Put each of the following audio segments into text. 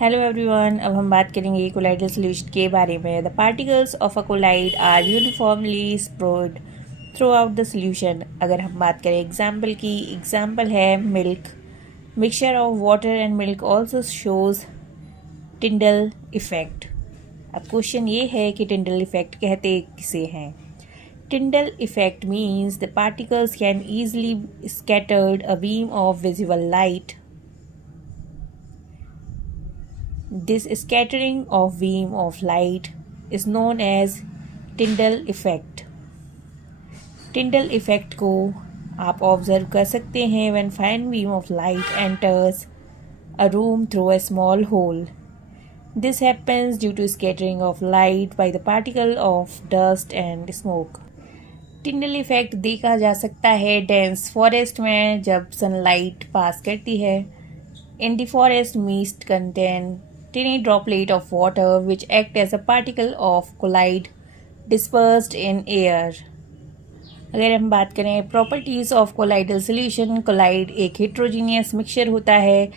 Hello everyone. अब हम बात करेंगे कोलाइडल सॉल्यूशन के बारे में। The particles of a colloid are uniformly spread throughout the solution. अगर हम बात करें एग्जाम्पल की, एग्जाम्पल है milk. Mixture of water and milk also shows Tyndall effect. अब क्वेश्चन ये है कि टिंडल इफेक्ट कहते किसे हैं। Tyndall effect means the particles can easily scattered a beam of visible light. This scattering of beam of light is known as Tyndall effect. Tyndall effect को आप observe कर सकते हैं when fine beam of light enters a room through a small hole. This happens due to scattering of light by the particle of dust and smoke. Tyndall effect देखा जा सकता है dense forest में जब sunlight पास करती है. In the forest, mist contain tiny droplet of water which act as a particle of collide dispersed in air. अगर हम बात करें properties of colloidal solution, colloid एक हेट्रोजीनियस मिक्सचर होता है.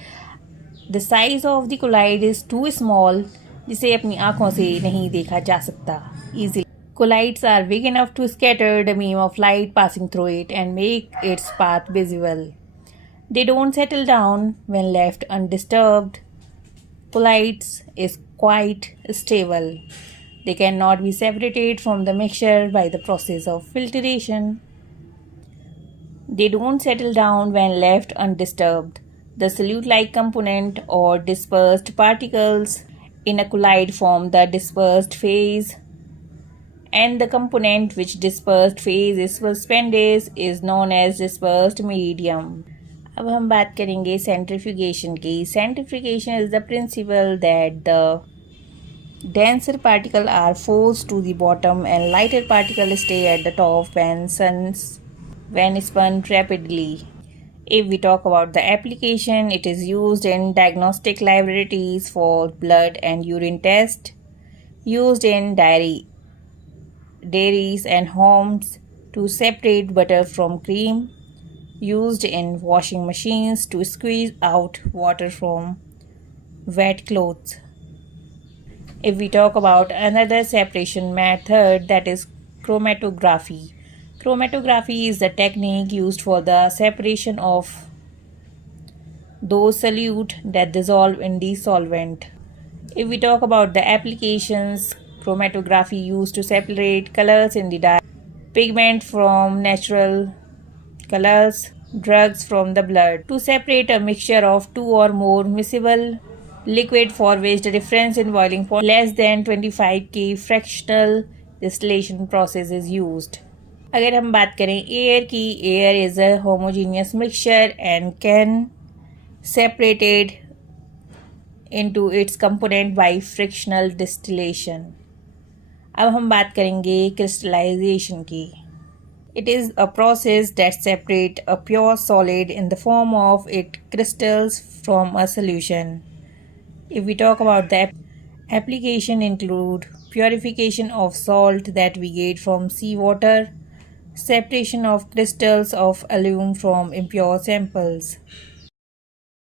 The size of the colloid is too small, जिसे अपनी आंखों से नहीं देखा जा सकता easily. Collides are big enough to scatter the beam of light passing through it and make its path visible. They don't settle down when left undisturbed. Colloids is quite stable. They cannot be separated from the mixture by the process of filtration. They don't settle down when left undisturbed. The solute-like component or dispersed particles in a colloid form the dispersed phase, and the component which dispersed phase is suspended is known as dispersed medium. अब हम बात करेंगे centrifugation की. Centrifugation is the principal that the denser particles are forced to the bottom and lighter particles stay at the top when spun rapidly. If we talk about the application, it is used in diagnostic laboratories for blood and urine test, used in dairies and homes to separate butter from cream, used in washing machines to squeeze out water from wet clothes. If we talk about another separation method, that is chromatography. Chromatography is the technique used for the separation of those solute that dissolve in the solvent. If we talk about the applications, chromatography used to separate colors in the dye, pigment from natural colors, drugs from the blood, to separate a mixture of two or more miscible liquid for which the difference in boiling point less than 25 K fractional distillation process is used. अगर हम बात करें air की, air is a homogeneous mixture and can separated into its component by frictional distillation. अब हम बात करेंगे crystallisation की. It is a process that separates a pure solid in the form of its crystals from a solution. If we talk about the application, include purification of salt that we get from seawater, separation of crystals of alum from impure samples.